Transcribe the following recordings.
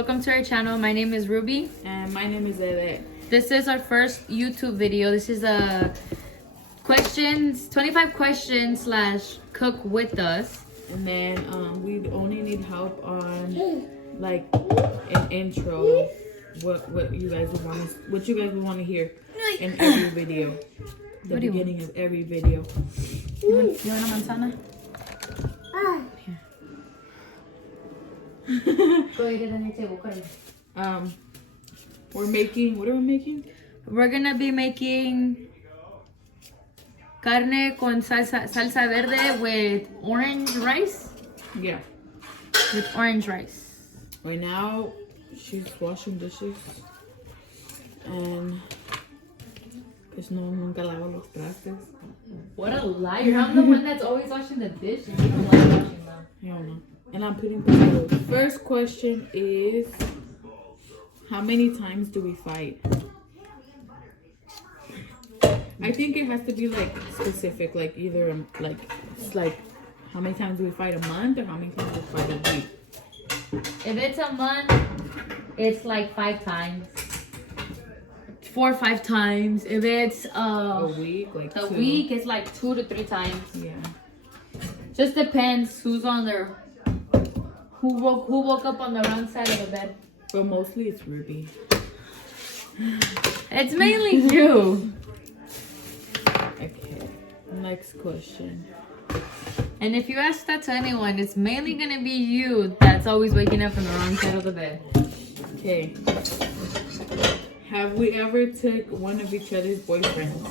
welcome to our channel. My name is Ruby. And my name is Ede. This is our first YouTube video. This is a 25 questions / cook with us. And then we only need help on like an intro. What you guys would want to hear in every video. The beginning of every video. You want a manzana? Go eat it on your table. What are we making? We're gonna be making carne con salsa verde with orange rice. Yeah. With orange rice. Right now, she's washing dishes. And pues no, nunca lavo los trastes. What a liar. I'm the one that's always washing the dishes. You don't like washing them. Hell no. And I'm putting potatoes. First question is, how many times do we fight? I think it has to be like specific, like either it's like how many times do we fight a month or how many times do we fight a week? If it's a month, it's like 5 times. 4 or 5 times. If it's a week, like a 2. week, it's like 2 to 3 times. Yeah. Just depends who's on there. Who woke up on the wrong side of the bed. But mostly it's Ruby. It's mainly you. Okay. Next question. And if you ask that to anyone, it's mainly gonna be you that's always waking up on the wrong side of the bed. Okay. Have we ever took one of each other's boyfriends?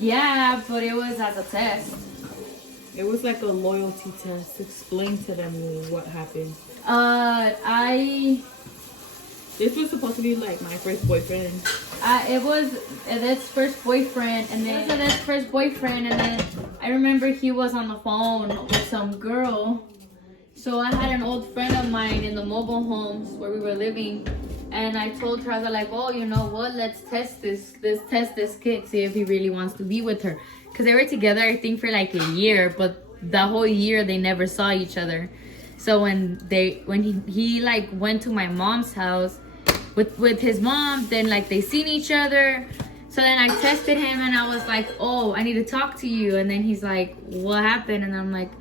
Yeah, but it was as a test. It was like a loyalty test. Explain to them what happened. This was supposed to be like my first boyfriend. It was Edith's first boyfriend, and then I remember he was on the phone with some girl. So I had an old friend of mine in the mobile homes where we were living, and I told her, I was like, oh, you know what? Let's test this kid, see if he really wants to be with her. Because they were together, I think, for like a year, but the whole year they never saw each other. So when he like went to my mom's house with his mom, then like they seen each other. So then I tested him and I was like, oh, I need to talk to you. And then he's like, what happened? And I'm like,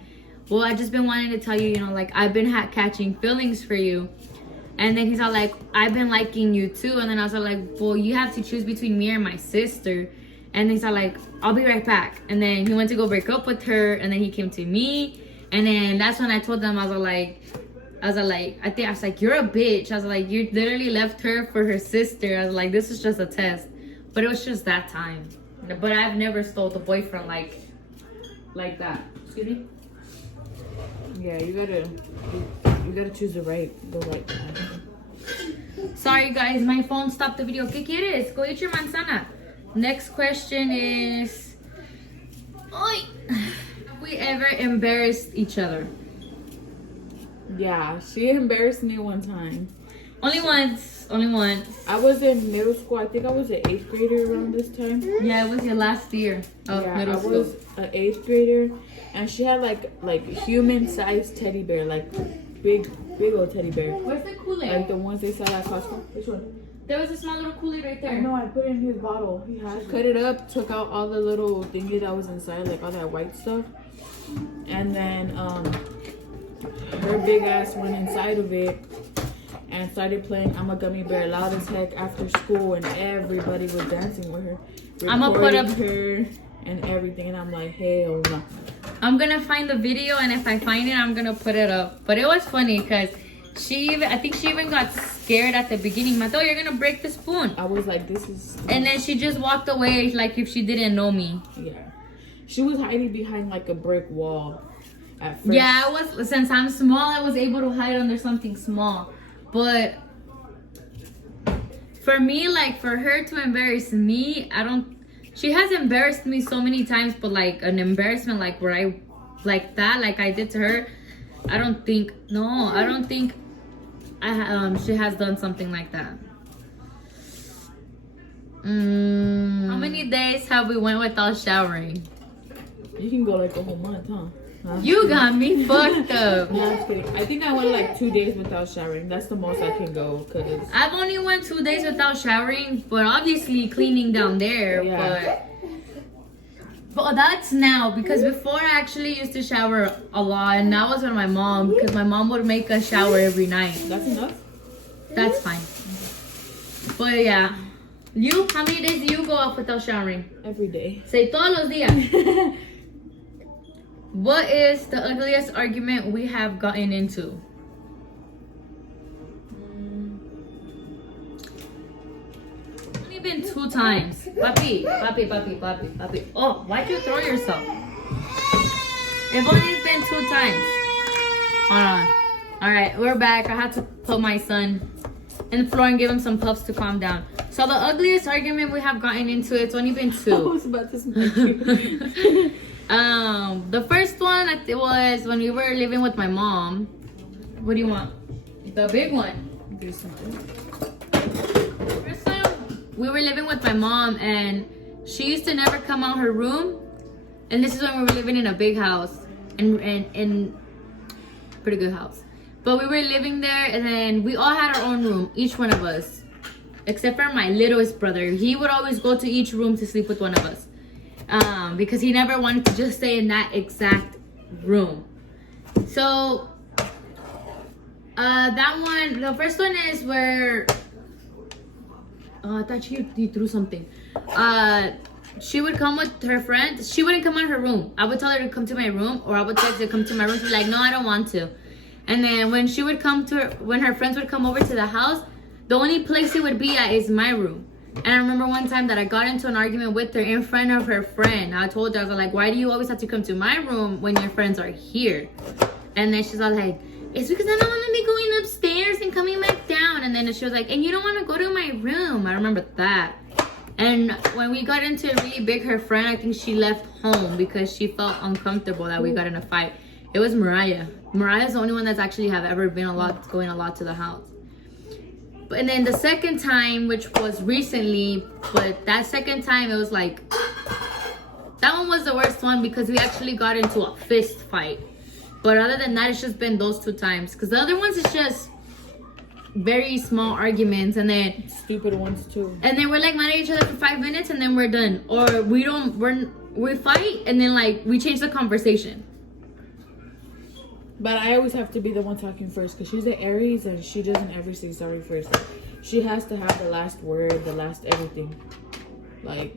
well, I just been wanting to tell you, you know, like I've been catching feelings for you. And then he's all like, I've been liking you too. And then I was like, well, you have to choose between me and my sister. And he's all like, I'll be right back. And then he went to go break up with her. And then he came to me. And then that's when I told them, I was like, you're a bitch. I was like, you literally left her for her sister. I was like, this is just a test. But it was just that time. But I've never stole a boyfriend like that. Excuse me? Yeah, you gotta choose the right time. Sorry guys, my phone stopped the video. ¿Qué quieres? Go eat your manzana. Next question is, have we ever embarrassed each other? Yeah, she embarrassed me one time. Only once. I was in middle school. I think I was an 8th grader around this time. Yeah, it was your last year of middle school. I was an 8th grader, and she had like human-sized teddy bear, like big old teddy bear. Where's the Kool-Aid? Like the ones they sell at Costco. Which one? There was a small little Kool-Aid right there. I know, I put it in his bottle. He had cut it up, took out all the little thingy that was inside, like all that white stuff. And then her big ass went inside of it and started playing I'm a Gummy Bear loud as heck after school, and everybody was dancing with her. I'm gonna put up her and everything, and I'm like, hell no. I'm gonna find the video, and if I find it, I'm gonna put it up. But it was funny because I think she even got scared at the beginning. I thought, you're gonna break the spoon. I was like, this is... And then she just walked away like if she didn't know me. Yeah. She was hiding behind like a brick wall at first. Yeah, since I'm small, I was able to hide under something small. But for me, like for her to embarrass me, she has embarrassed me so many times, but like an embarrassment like where I did to her, I don't think she has done something like that. How many days have we went without showering? You can go like a whole month, huh? You got me fucked up. No, I'm just kidding. I think I went like 2 days without showering. That's the most I can go. Cause I've only went 2 days without showering, but obviously cleaning down there. Yeah. But that's now, because before I actually used to shower a lot, and that was with my mom, because my mom would make us shower every night. that's enough. That's fine. But yeah. You, how many days do you go out without showering? Every day. Say todos los días. What is the ugliest argument we have gotten into? Only been 2 times. Papi. Oh, why'd you throw yourself? It's only been 2 times. Hold on. Alright, we're back. I had to put my son in the floor and give him some puffs to calm down. So the ugliest argument we have gotten into, it's only been 2. I was about to smack you. The first one it was when we were living with my mom. What do you want? The big one. Do something. First time we were living with my mom, and she used to never come out her room. And this is when we were living in a big house, and pretty good house. But we were living there, and then we all had our own room, each one of us, except for my littlest brother. He would always go to each room to sleep with one of us. Because he never wanted to just stay in that exact room. So that one, the first one is where I thought you threw something. She would come with her friends. She wouldn't come out of her room. I would tell her to come to my room, or I would tell her to come to my room. She's like, no, I don't want to. And then when she would come to when her friends would come over to the house, the only place it would be at is my room. And I remember one time that I got into an argument with her in front of her friend. I told her, I was like, why do you always have to come to my room when your friends are here? And then she's all like, it's because I don't want to be going upstairs and coming back down. And then she was like, and you don't want to go to my room. I remember that. And when we got into it really big, her friend, I think she left home because she felt uncomfortable that we got in a fight. It was Mariah. Mariah's the only one that's actually have ever been going a lot to the house. And then the second time, which was recently, but that second time, it was like, that one was the worst one because we actually got into a fist fight. But other than that, it's just been those 2 times. Because the other ones is just very small arguments, and then stupid ones too. And then we're like mad at each other for 5 minutes, and then we're done. Or we fight, and then like we change the conversation. But I always have to be the one talking first because she's an Aries and she doesn't ever say sorry first. She has to have the last word, the last everything. Like,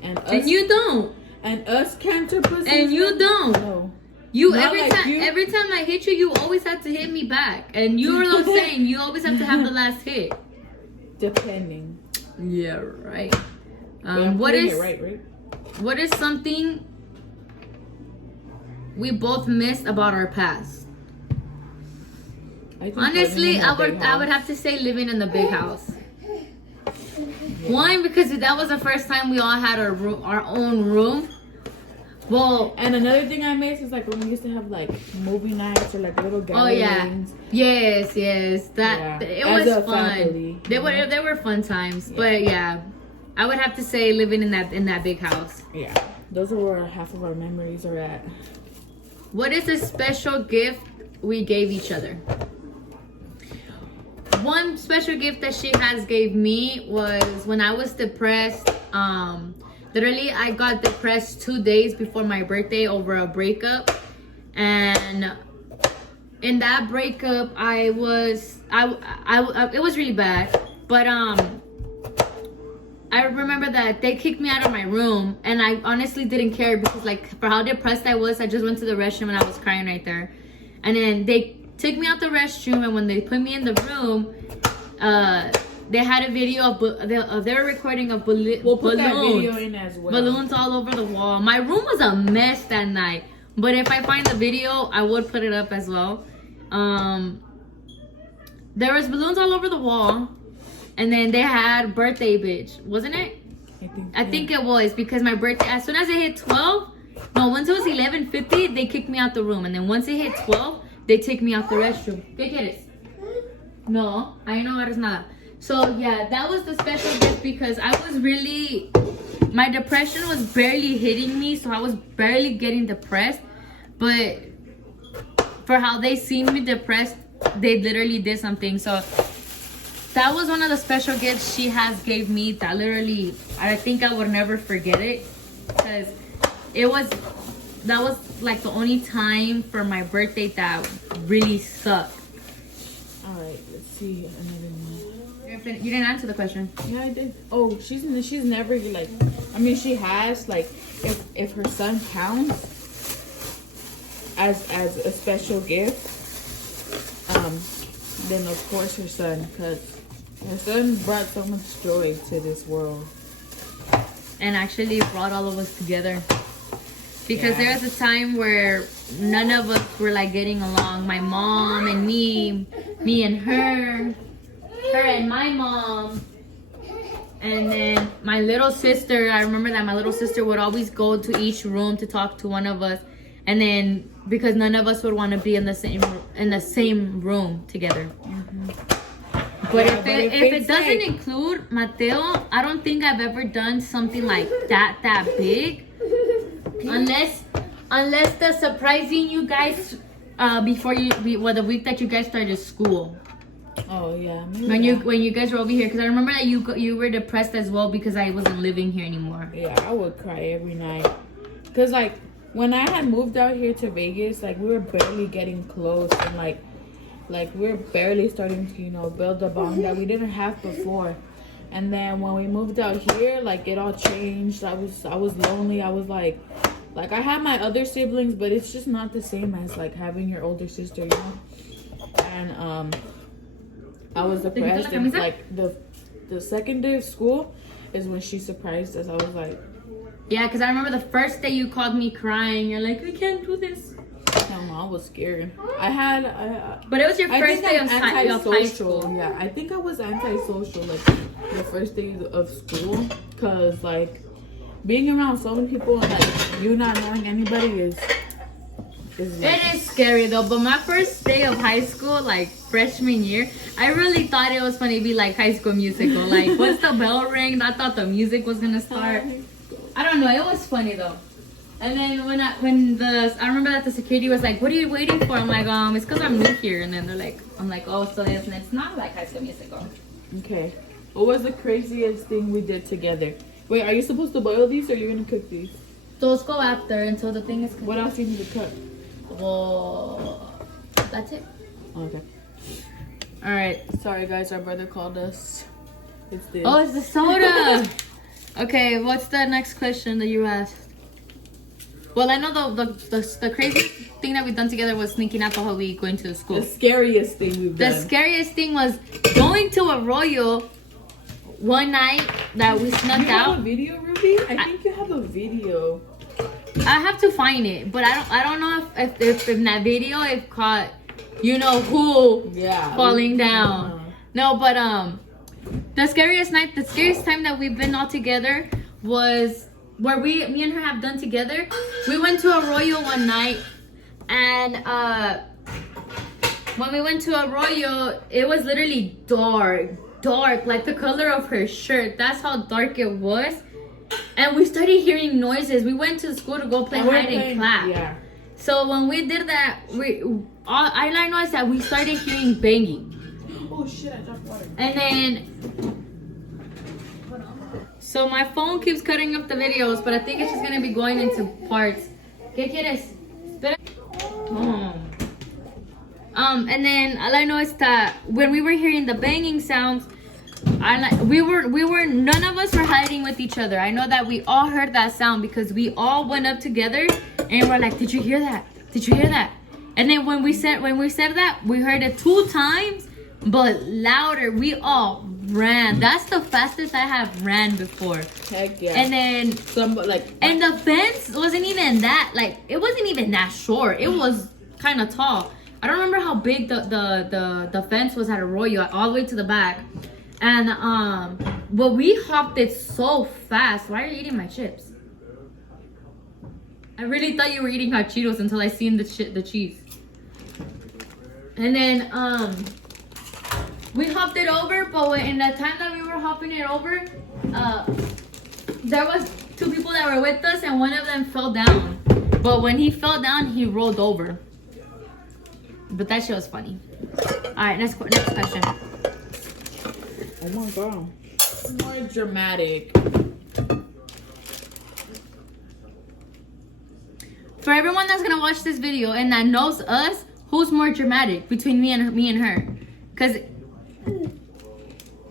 and you don't. And us cancer pussies. And you don't. No. You every time I hit you, you always have to hit me back. And you were the same. You always have to have the last hit. Depending. Yeah, right. What is something we both missed about our past? Honestly, I would have to say living in the big house. Yeah. One, because that was the first time we all had our own room. Well, and another thing I miss is like when we used to have like movie nights or like little gatherings. Oh yeah, yes. That it was fun. Family, they were fun times. Yeah. But yeah, I would have to say living in that big house. Yeah, those are where half of our memories are at. What is a special gift we gave each other? One special gift that she has gave me was when I was depressed. Literally, I got depressed 2 days before my birthday over a breakup. And in that breakup, it was really bad. But I remember that they kicked me out of my room, and I honestly didn't care because like for how depressed I was, I just went to the restroom and I was crying right there. And then they took me out the restroom, and when they put me in the room, they had a video of they were recording of we'll put that video in as well. Balloons all over the wall. My room was a mess that night, but if I find the video, I would put it up as well. There was balloons all over the wall. And then they had birthday bitch, wasn't it? I think it was because my birthday, as soon as it hit 12, no, once it was 11:50, they kicked me out the room. And then once it hit 12, they take me out the restroom. ¿Qué quieres? No, ahí no agarres nada. So yeah, that was the special gift because I was really my depression was barely hitting me, so I was barely getting depressed. But for how they seen me depressed, they literally did something. So that was one of the special gifts she has gave me that literally, I think I would never forget it, because that was like the only time for my birthday that really sucked. All right, let's see another one. You didn't answer the question. Yeah, I did. Oh, she's never like. I mean, she has like, if her son counts as a special gift, then of course her son, because her son brought so much joy to this world, and actually brought all of us together. Because there was a time where none of us were like getting along. My mom and me and her and my mom. And then my little sister, I remember that my little sister would always go to each room to talk to one of us. And then because none of us would want to be in the same room together. Mm-hmm. But if it doesn't include Mateo, I don't think I've ever done something like that big. Unless the surprising you guys before the week that you guys started school. Oh yeah. When you guys were over here, because I remember that you were depressed as well because I wasn't living here anymore. Yeah, I would cry every night. Cause like when I had moved out here to Vegas, like we were barely getting close, and like we were barely starting to build a bond that we didn't have before. And then when we moved out here, like it all changed. I was lonely. I was like I had my other siblings, but it's just not the same as like having your older sister, And I was depressed, and like the second day of school is when she surprised us. I was like, yeah, because I remember the first day you called me crying. You're like, I can't do this. No, I was scared. But it was your first day of high school. Yeah, I think I was antisocial like the first day of school, because like being around so many people and like you not knowing anybody is it is scary though. But my first day of high school, like freshman year, I really thought it was funny to be like High School Musical. Like once the bell rang, I thought the music was gonna start. I don't know, it was funny though. And then I remember that the security was like, "What are you waiting for?" I'm like, it's because I'm new here. And then I'm like, oh, so it's not like High School Musical. Okay. What was the craziest thing we did together? Wait, are you supposed to boil these or are you gonna cook these? Those go after until the thing is cooked. What else do you need to cook? Well, that's it. Okay. All right. Sorry guys, our brother called us. It's this. Oh, it's the soda. Okay, what's the next question that you asked? Well, I know the craziest thing that we've done together was sneaking out the whole week going to the school. The scariest thing we've done. The scariest thing was going to Arroyo one night that we snuck out. You have a video, Ruby? I think you have a video. I have to find it, but I don't know if in that video it caught who falling down. No, but the scariest time that we've been all together was where me and her have done together. We went to Arroyo one night, and when we went to Arroyo, it was literally dark, like the color of her shirt. That's how dark it was. And we started hearing noises. We went to school to go play hide and clap. Yeah. So when we did that, I noticed that we started hearing banging. Oh shit! I dropped water. And then, so my phone keeps cutting up the videos, but I think it's just gonna be going into parts. ¿Qué quieres? Espera. And then all I know is that when we were hearing the banging sounds, none of us were hiding with each other. I know that we all heard that sound because we all went up together and we're like, "Did you hear that? Did you hear that?" And then when we said that, we heard it 2 times, but louder. We all ran. That's the fastest I have ran before. Heck yeah. And then and the fence wasn't even that short. It was kind of tall. I don't remember how big the fence was at Arroyo, all the way to the back. And but we hopped it so fast. Why are you eating my chips? I really thought you were eating hot Cheetos until I seen the cheese. And then we hopped it over, but in the time that we were hopping it over, there was that were with us, and one of them fell down. But when he fell down, he rolled over. But that shit was funny. All right, next question. Oh my god. More dramatic. For everyone that's gonna watch this video and that knows us, who's more dramatic between me and her? Cause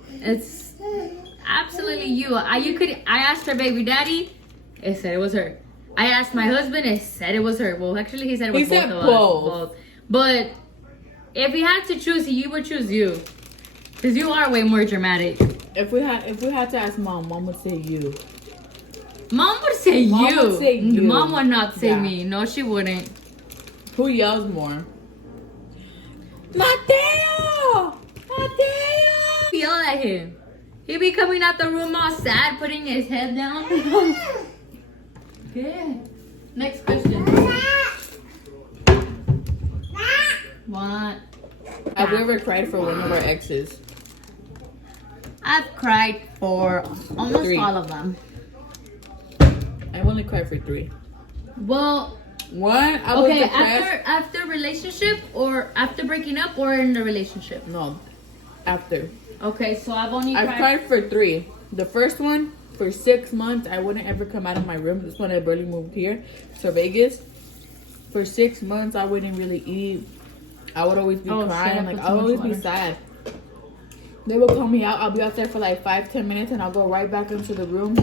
it's absolutely you. I asked her baby daddy, it said it was her. I asked my husband, it said it was her. Well, actually, he said it was both of us. Both. But if he had to choose, he would choose you, cause you are way more dramatic. If we had to ask mom would say you. Mom would say you. Mom would say you. Mom would not say me. No, she wouldn't. Who yells more? Mateo! Mateo! Yell at him. He be coming out the room all sad, putting his head down. Okay. Next question. What? Have we ever cried for one of our exes? I've cried for almost 3. all of them. I've only cried for 3. Well, One, I was okay, depressed. after relationship or after breaking up or in the relationship? No, after. Okay, so I've cried for 3. The first one, for 6 months, I wouldn't ever come out of my room. This one, I barely moved here to Vegas. For 6 months, I wouldn't really eat. I would always be crying. Like, I would always be sad. They would call me out. I'll be out there for like 5-10 minutes, and I'll go right back into the room.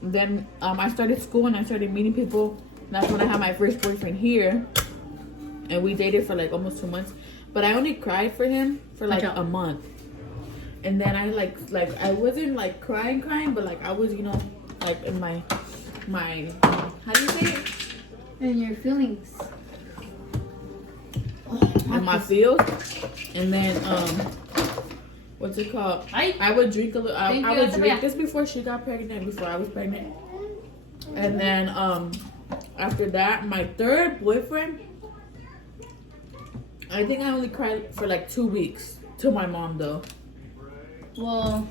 And then I started school, and I started meeting people. And that's when I had my first boyfriend here. And we dated for like almost 2 months. But I only cried for him for like a month. And then I like I wasn't like crying, but like I was, like in my how do you say it? In your feelings. In my feels. And then what's it called? I would drink a little. I would drink this before she got pregnant. Before I was pregnant. And then after that, my third boyfriend, I think I only cried for like 2 weeks to my mom though. Well,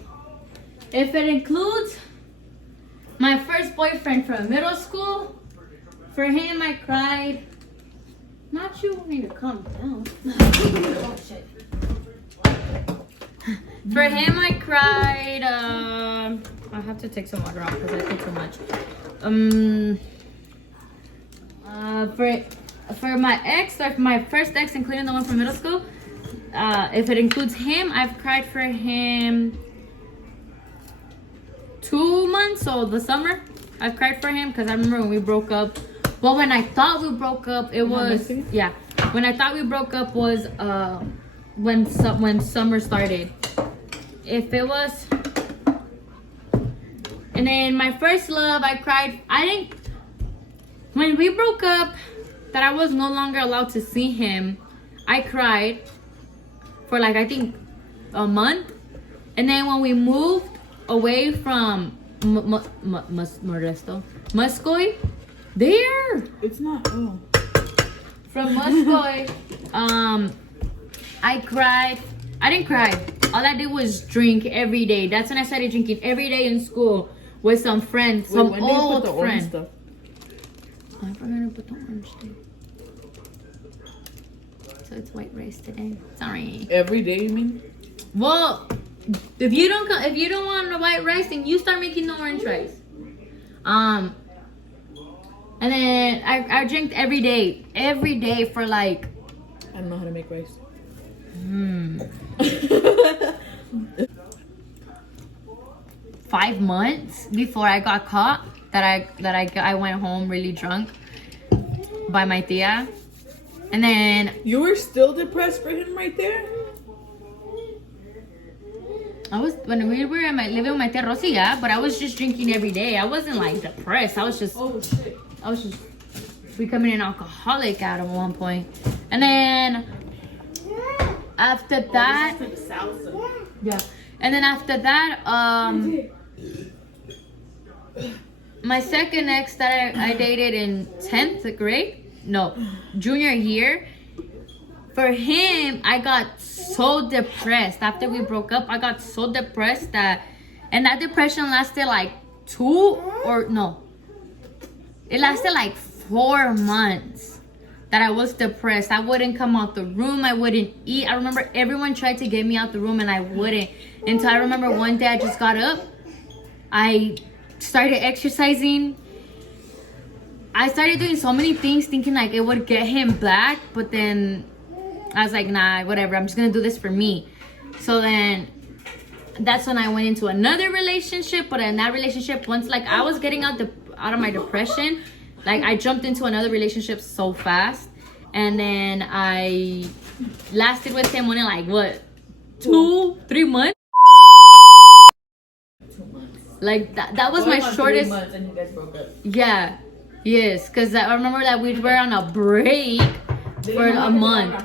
if it includes my first boyfriend from middle school, for him I cried. Not you need to calm down. Oh shit. For him I cried. I have to take some water off because I take too much. For my ex, like my first ex, including the one from middle school. If it includes him, I've cried for him 2 months, so the summer. I've cried for him because I remember when we broke up. Well, when I thought we broke up, it was when I thought we broke up was when summer started. If it was, and then my first love, I cried. When we broke up, that I was no longer allowed to see him. I cried for like I think a month, and then when we moved away from Muscoy, there. It's not. Oh. From Muscoy, I cried. I didn't cry. All I did was drink every day. That's when I started drinking every day in school with some friends, some old friends. I forgot to put the orange thing. So it's white rice today. Sorry. Every day, you mean? Well, if you don't want the white rice, then you start making the orange rice. And then I drank every day for like. I don't know how to make rice. 5 months before I got caught. I went home really drunk by my tia. And then you were still depressed for him right there? I was when we were living with my tia Rosie, yeah, but I was just drinking every day. I wasn't like depressed. I was just becoming an alcoholic at one point. And then after that, and then after that, my second ex that I dated in 10th grade, no, junior year, for him, I got so depressed. After we broke up, I got so depressed and that depression lasted like It lasted like 4 months that I was depressed. I wouldn't come out the room. I wouldn't eat. I remember everyone tried to get me out the room and I wouldn't. Until I remember one day I just got up. I started exercising. I started doing so many things thinking like it would get him back. But then I was like, nah, whatever. I'm just going to do this for me. So then that's when I went into another relationship. But in that relationship, once like I was getting out of my depression, like I jumped into another relationship so fast. And then I lasted with him only like what, 2-3 months. 2 months. Like that was my shortest. 3 months and you guys broke up. Yeah, yes, because I remember that we were on a break for a month.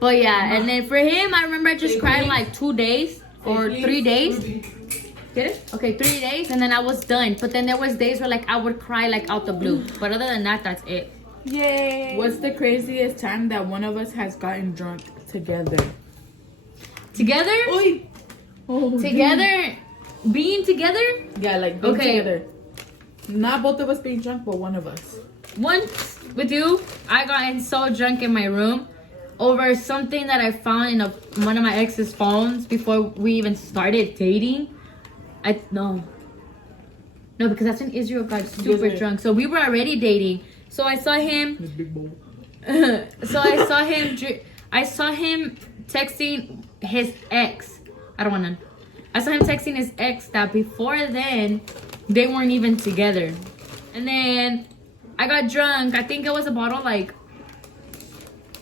But yeah, and then for him, I remember I just cried like 2 days or 3 days. Get it? Okay, 3 days, and then I was done. But then there was days where like I would cry like out the blue. But other than that, that's it. Yay! What's the craziest time that one of us has gotten drunk together? Together? Oy. Oh, Together? Being together? Yeah, like being together. Not both of us being drunk, but one of us. Once with you, I got so drunk in my room over something that I found in one of my ex's phones before we even started dating. No, because that's when Israel got super drunk. So we were already dating. So I saw him. This big bowl. So I saw him texting his ex. I saw him texting his ex that before then they weren't even together. And then I got drunk. I think it was a bottle like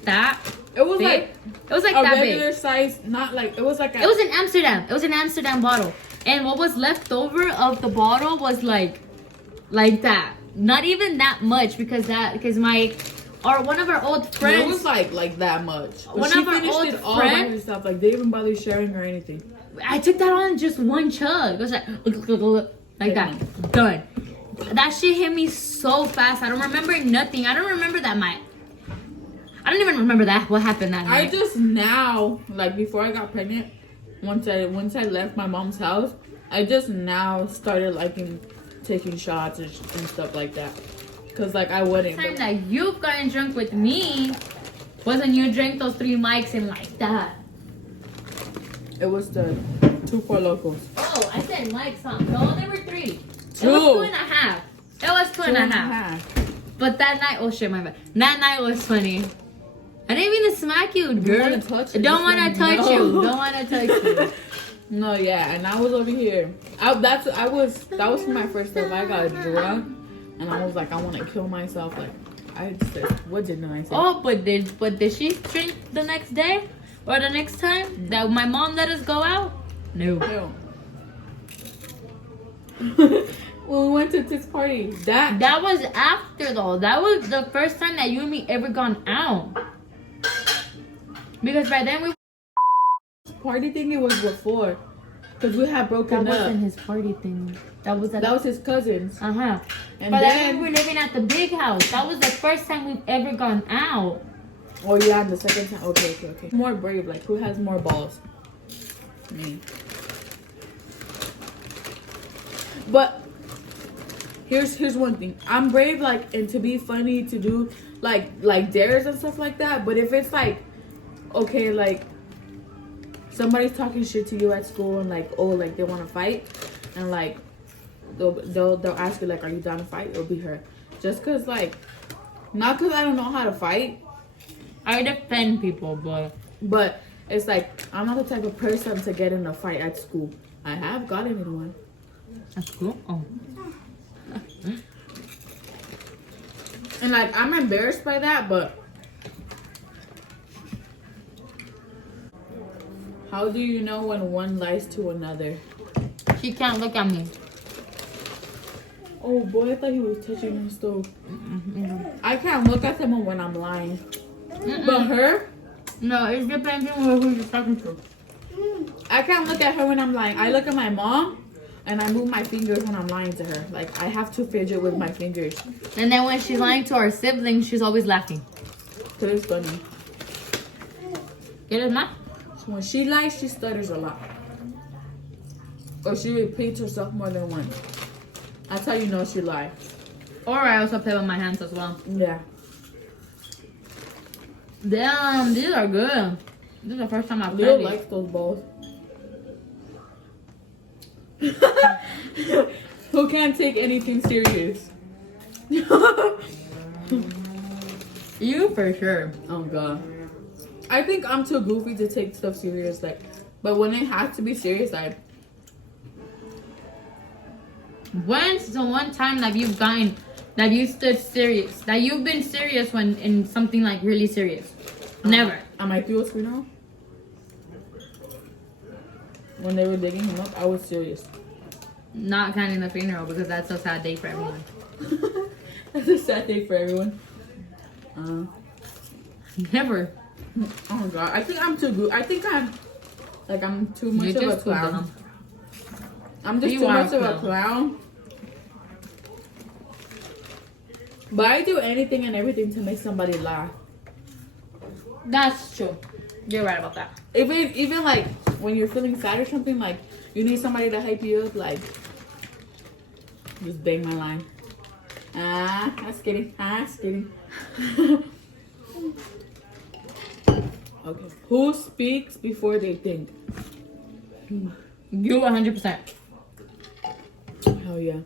that. It was big. It was like a that regular big. size, not like it was like. It was in Amsterdam. It was an Amsterdam bottle. And what was left over of the bottle was like that. Not even that much because one of our old friends. It was like that much. But One she of our finished old it all by friends. herself. Like they didn't bother sharing or anything. I took that on just one chug. It was like that. Done. That shit hit me so fast. I don't remember nothing. I don't even remember what happened that night. I just now, like before I got pregnant, once I left my mom's house, I just now started liking taking shots and stuff like that. Cause like I wouldn't. The time that you've gotten drunk with me was when you drank those 3 mics and like that. It was the 2 Four Locos. Oh, I said mics, huh? No, there were 3. It was 2. 2.5. It was 2.5. But that night, oh shit, my bad. That night was funny. I didn't mean to smack you, girl. Don't want to touch you. Don't want to touch you. No, yeah, and I was over here. That was my first time. I got drunk, and I was like, I want to kill myself. Like, I said, what didn't I say? Oh, but did she drink the next day or the next time that my mom let us go out? No. When we went to this party, that was after though. That was the first time that you and me ever gone out. Because by then party thing, it was before, because we had broken up. That wasn't his party thing. That was his cousin's. And but then we were living at the big house. That was the first time we've ever gone out. Oh yeah, and the second time. Okay. More brave. Like who has more balls? Me. But here's one thing. I'm brave, like, and to be funny, to do like dares and stuff like that. But if it's like, okay, like somebody's talking shit to you at school and like, oh, like they want to fight, and like they'll ask you like, are you down to fight or be hurt? Just cause like, not cause I don't know how to fight. I defend people, but it's like I'm not the type of person to get in a fight at school. I have gotten in one. At school? Oh. And like I'm embarrassed by that, but how do you know when one lies to another? She can't look at me. Oh boy, I thought he was touching my stove. I can't look at someone when I'm lying. But her? No, it depends on who you're talking to. I can't look at her when I'm lying. I look at my mom and I move my fingers when I'm lying to her. Like I have to fidget with my fingers. And then when she's lying to her siblings, she's always laughing. So it's funny. Get it, ma? So when she lies, she stutters a lot. Or she repeats herself more than once. That's how you know she lies. Or I also play with my hands as well. Yeah. Damn, these are good. This is the first time I've Leo tried likes those balls. Who can't take anything serious? You for sure. Oh god. I think I'm too goofy to take stuff serious, like, but when it has to be serious, When's the one time that you stood serious, that you've been serious when in something like really serious? Never. Am I through a funeral? When they were digging him up, I was serious. Not counting the funeral because that's a sad day for everyone. That's a sad day for everyone. Never. Oh my god, I think I'm too good. I think I'm too much You're of a just too clown. dumb. I'm just You too are much of a clown. But I do anything and everything to make somebody laugh. That's true. You're right about that. Even like when you're feeling sad or something, like you need somebody to hype you up, like just bang my line. Ah, that's kidding. Ah, that's kidding. Okay. Who speaks before they think? You 100%. Hell yeah.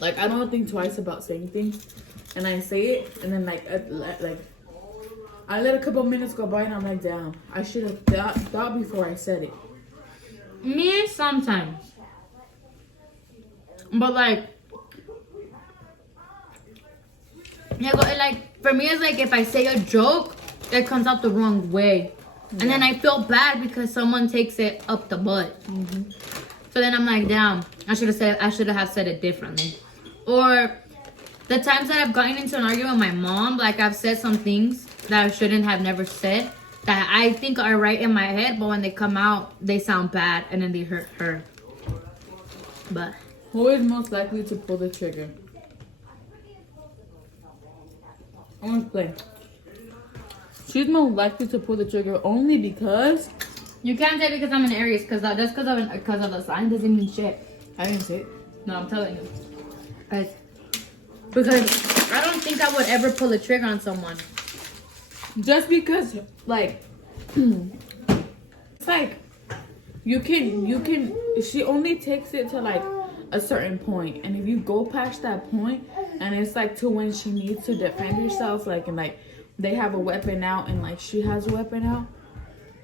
Like I don't think twice about saying things, and I say it, and then I let a couple minutes go by, and I'm like, damn, I should have thought before I said it. Me sometimes. But like for me it's like if I say a joke, it comes out the wrong way. Yeah. And then I feel bad because someone takes it up the butt. Mm-hmm. So then I'm like, damn, I should have said it differently. Or the times that I've gotten into an argument with my mom, like I've said some things that I shouldn't have never said that I think are right in my head, but when they come out, they sound bad and then they hurt her. But who is most likely to pull the trigger? I want to play. She's most likely to pull the trigger only because you can't say because I'm an Aries, because just because of the sign doesn't mean shit. I didn't say it. No, I'm telling you. Because I don't think I would ever pull the trigger on someone. Just because, like, it's like you can. She only takes it to like a certain point, and if you go past that point, and it's like to when she needs to defend herself, like, and like they have a weapon out, and like she has a weapon out,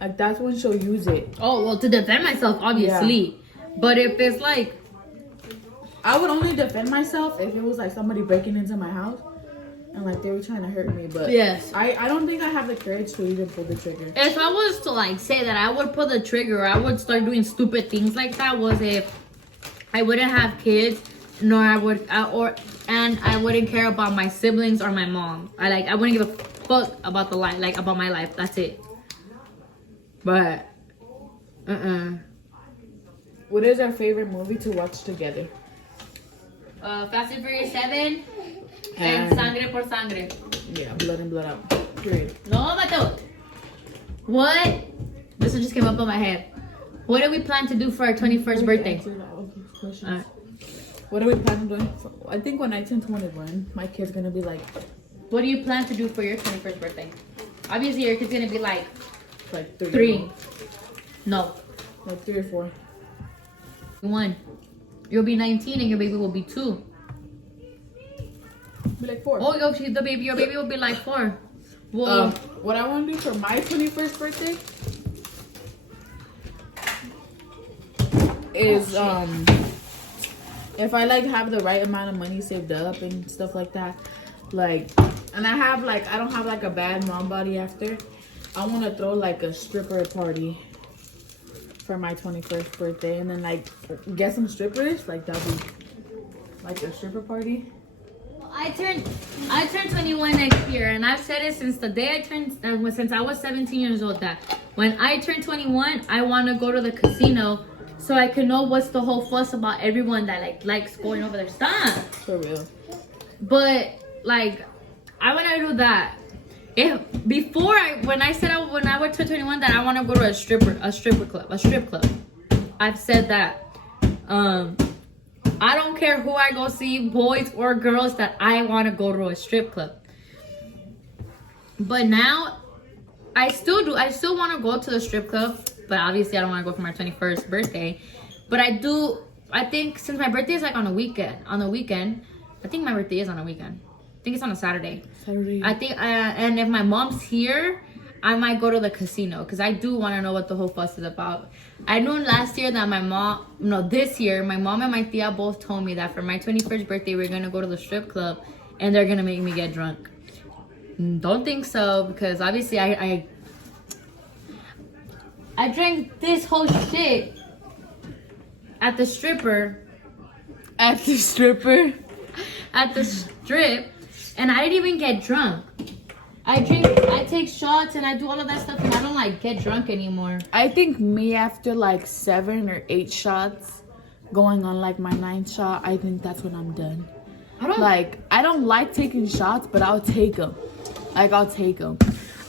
like that's when she'll use it. Oh well, to defend myself, obviously. Yeah. But if it's like, I would only defend myself if it was like somebody breaking into my house and like they were trying to hurt me. But yes, I don't think I have the courage to even pull the trigger. If I was to like say that I would pull the trigger, I would start doing stupid things like that, was if I wouldn't have kids, nor I wouldn't care about my siblings or my mom. I wouldn't give a fuck about about my life. That's it. But what is our favorite movie to watch together? Fast and Furious 7 and Sangre por Sangre. Yeah, Blood in, Blood out. Period. No, Mato. What? This one just came up on my head. What do we plan to do for our 21st birthday? What are we planning on doing? I think when I turn 21, my kid's gonna be like, what do you plan to do for your 21st birthday? Obviously, your kid's gonna be like 3. No. Like 3 or 4. 1. You'll be 19 and your baby will be 2. Be like 4. Oh, your baby will be like 4. Well, what I want to do for my 21st birthday is if I like have the right amount of money saved up and stuff like that, like, and I have like, I don't have like a bad mom body after, I want to throw like a stripper party for my 21st birthday, and then like get some strippers, like that'd be like a stripper party. I turned 21 next year, and I've said it since the day I turned, since I was 17 years old, that when I turn 21, I want to go to the casino so I can know what's the whole fuss about everyone that likes going over their stuff. For real. But like, I want to do that. When I would turn 21 that I want to go to a strip club. I've said that. I don't care who I go see, boys or girls, that I want to go to a strip club. But now, I still do. I still want to go to the strip club. But obviously, I don't want to go for my 21st birthday. But I do. I think since my birthday is like on the weekend. I think my birthday is on a weekend. I think it's on a Saturday. I think, and if my mom's here, I might go to the casino because I do want to know what the whole fuss is about. I knew last year that this year, my mom and my tia both told me that for my 21st birthday, we're going to go to the strip club and they're going to make me get drunk. Don't think so, because obviously I drank this whole shit at the strip, and I didn't even get drunk. I take shots and I do all of that stuff, and I don't like get drunk anymore. I think me, after like 7 or 8 shots, going on like my 9th shot, I think that's when I'm done. I don't like taking shots, but I'll take them. I'll take them.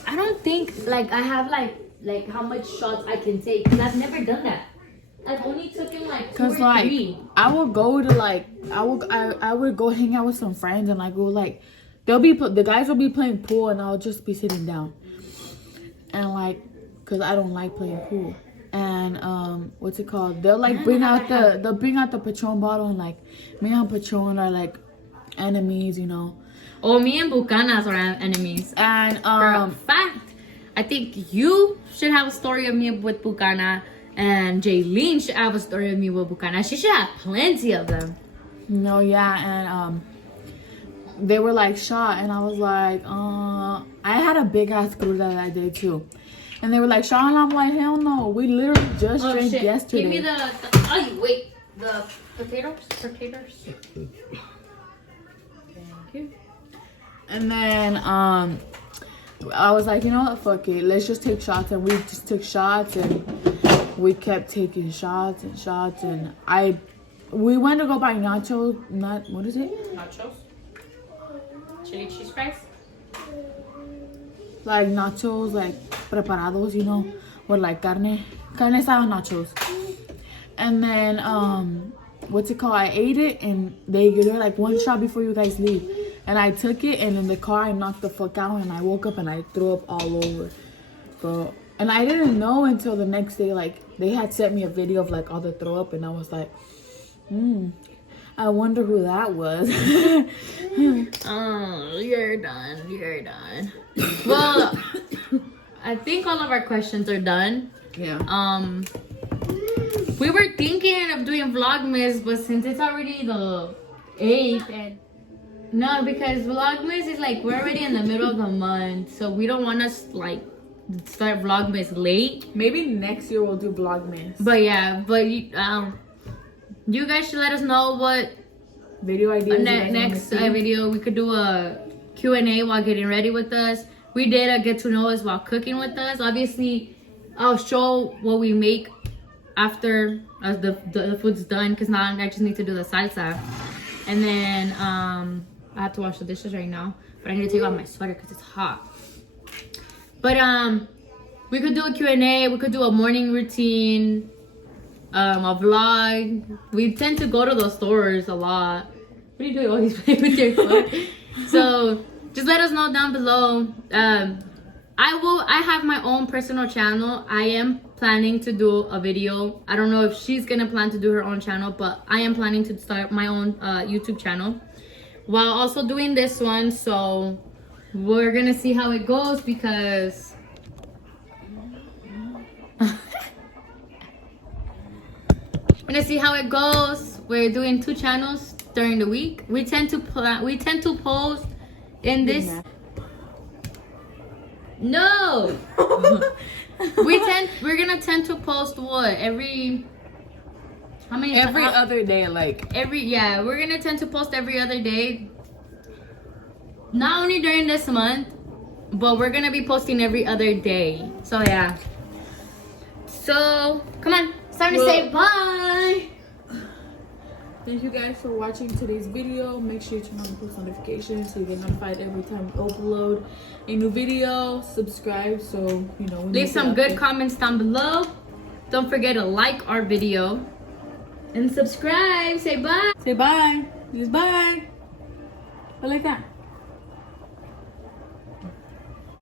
I don't think like I have like how much shots I can take, because I've never done that. I've only taken like 2 or 3. I would go to I would go hang out with some friends, and I go the guys will be playing pool and I'll just be sitting down, and because I don't like playing pool. And what's it called? They'll bring out the Patron bottle, and me and Patron are like enemies, you know. Oh, me and Bucanas are enemies. And for a fact, I think you should have a story of me with Bucana, and Jaylene should have a story of me with Bucana. She should have plenty of them. No, yeah, and they were like shot, and I was like, I had a big ass crew that day too, and they were like shot, and I'm like, hell no, we literally just drank yesterday. Give me the potatoes. Thank you. And then I was like, you know what, fuck it, let's just take shots. And we just took shots, and we kept taking shots, and we went to go buy nachos. What is it? Nachos? Chili cheese fries? Like nachos, like preparados, you know, with like carne asada nachos. And then what's it called? I ate it, and they're like, 1 shot before you guys leave. And I took it, and in the car I knocked the fuck out, and I woke up and I threw up all over. So, and I didn't know until the next day, they had sent me a video of all the throw up, and I was like, I wonder who that was. Oh, you're done. Well, I think all of our questions are done. Yeah. We were thinking of doing Vlogmas, but since it's already the 8th, and no, because Vlogmas is we're already in the middle of the month, so we don't want to start Vlogmas late. Maybe next year we'll do Vlogmas. But yeah, you guys should let us know what video ideas next video. We could do a Q&A while getting ready with us. We did a get to know us while cooking with us. Obviously, I'll show what we make after the food's done, because now I just need to do the salsa. And then I have to wash the dishes right now, but I need to take off my sweater because it's hot. But we could do a Q&A. We could do a morning routine, a vlog. We tend to go to those stores a lot. What are you doing? Always playing with your phone. So just let us know down below. I have my own personal channel. I am planning to do a video. I don't know if she's gonna plan to do her own channel, but I am planning to start my own YouTube channel while also doing this one. So we're gonna see how it goes, because we're gonna see how it goes. We're doing 2 channels during the week. We tend to post in this. No. We're gonna tend to post what every other day, we're gonna tend to post every other day, not only during this month, but we're gonna be posting every other day. So yeah, so come on, it's time to say bye. Thank you guys for watching today's video. Make sure you turn on post notifications so you get notified every time we upload a new video. Subscribe so you know. Leave some good comments down below. Don't forget to like our video. And subscribe. Say bye. Say bye. Use bye. Go like that.